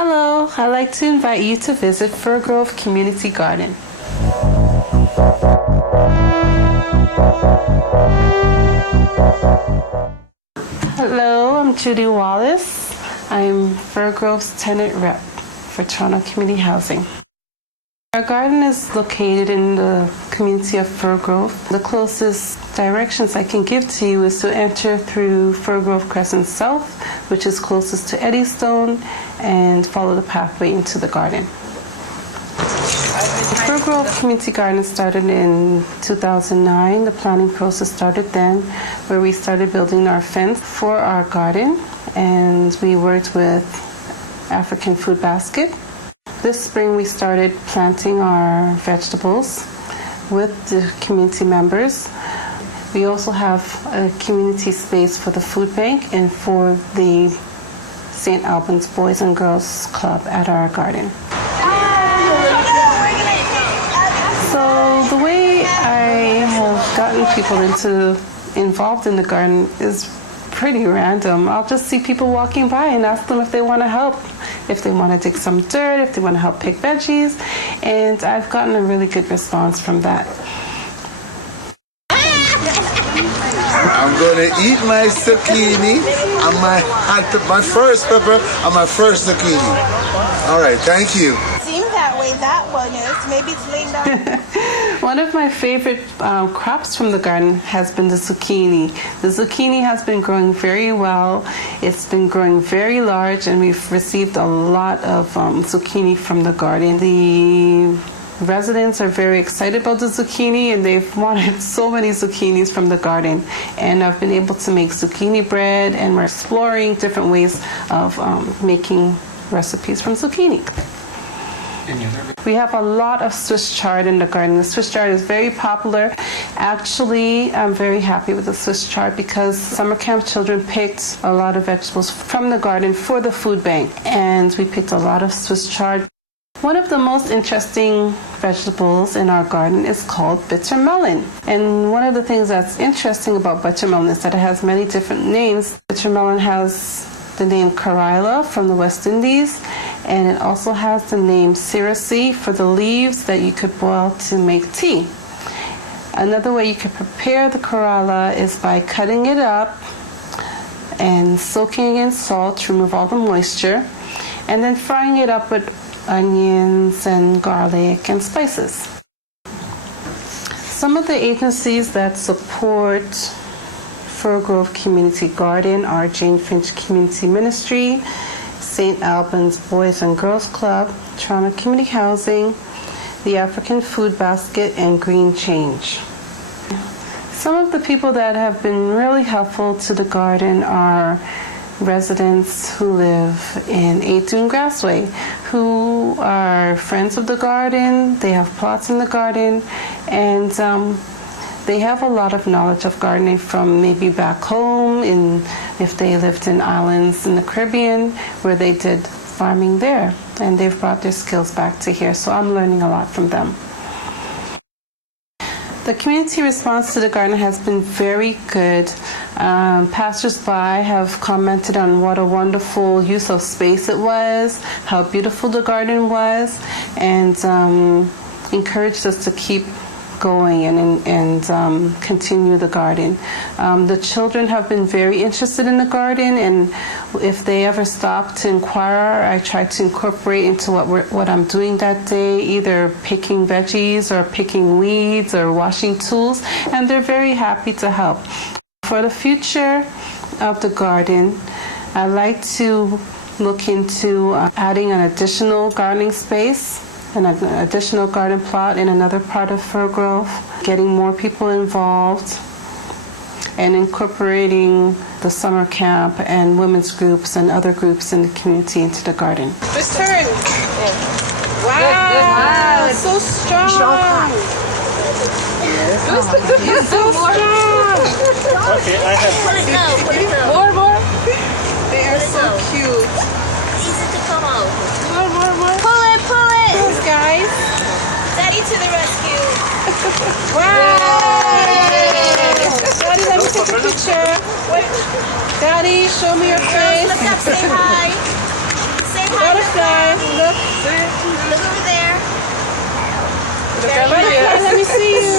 Hello, I'd like to invite you to visit Firgrove Community Garden. Hello, I'm Judy Wallace. I'm Firgrove's tenant rep for Toronto Community Housing. Our garden is located in the community of Firgrove. The closest directions I can give to you is to enter through Firgrove Crescent South, which is closest to Eddystone, and follow the pathway into the garden. The Firgrove Community Garden started in 2009. The planning process started then, where we started building our fence for our garden, and we worked with African Food Basket. This spring we started planting our vegetables with the community members. We also have a community space for the food bank and for the St. Albans Boys and Girls Club at our garden. So the way I have gotten people involved in the garden is pretty random. I'll just see people walking by and ask them if they want to help, if they want to dig some dirt, if they want to help pick veggies, and I've gotten a really good response from that. I'm going to eat my zucchini and my first pepper and my first zucchini. All right, thank you. Seems that way that one is. Maybe it's laying down. One of my favorite crops from the garden has been the zucchini. The zucchini has been growing very well. It's been growing very large, and we've received a lot of zucchini from the garden. The residents are very excited about the zucchini, and they've wanted so many zucchinis from the garden. And I've been able to make zucchini bread, and we're exploring different ways of making recipes from zucchini. We have a lot of Swiss chard in the garden. The Swiss chard is very popular. Actually, I'm very happy with the Swiss chard because summer camp children picked a lot of vegetables from the garden for the food bank, and we picked a lot of Swiss chard. One of the most interesting vegetables in our garden is called bitter melon. And one of the things that's interesting about bitter melon is that it has many different names. Bitter melon has the name Carilla from the West Indies, and it also has the name Sirisi for the leaves that you could boil to make tea. Another way you could prepare the Carilla is by cutting it up and soaking it in salt to remove all the moisture, and then frying it up with onions and garlic and spices. Some of the agencies that support Firgrove Community Garden are Jane-Finch Community Ministry, St. Albans Boys and Girls Club, Toronto Community Housing, the African Food Basket, and Green Change. Some of the people that have been really helpful to the garden are residents who live in 8 Dune Grassway, who are friends of the garden. They have plots in the garden, and they have a lot of knowledge of gardening from maybe back home, if they lived in islands in the Caribbean where they did farming there, and they've brought their skills back to here, so I'm learning a lot from them. The community response to the garden has been very good. Passers-by have commented on what a wonderful use of space it was, how beautiful the garden was, and encouraged us to keep going and continue the garden. The children have been very interested in the garden, and if they ever stop to inquire, I try to incorporate into what I'm doing that day, either picking veggies or picking weeds or washing tools, and they're very happy to help. For the future of the garden, I'd like to look into adding an additional gardening space and an additional garden plot in another part of Firgrove, getting more people involved, and incorporating the summer camp and women's groups and other groups in the community into the garden. Just turn. Wow, good. So strong. You're so strong. Okay, I have. Put it down. More. They are so cute. Easy to come out. More. Pull it. These guys. Daddy to the rescue. Wow. Daddy, let me take a picture. Wait. Daddy, show me your face. Look up, say hi. Say hi. Butterfly. Look over there. Look at Leah. Let me see you.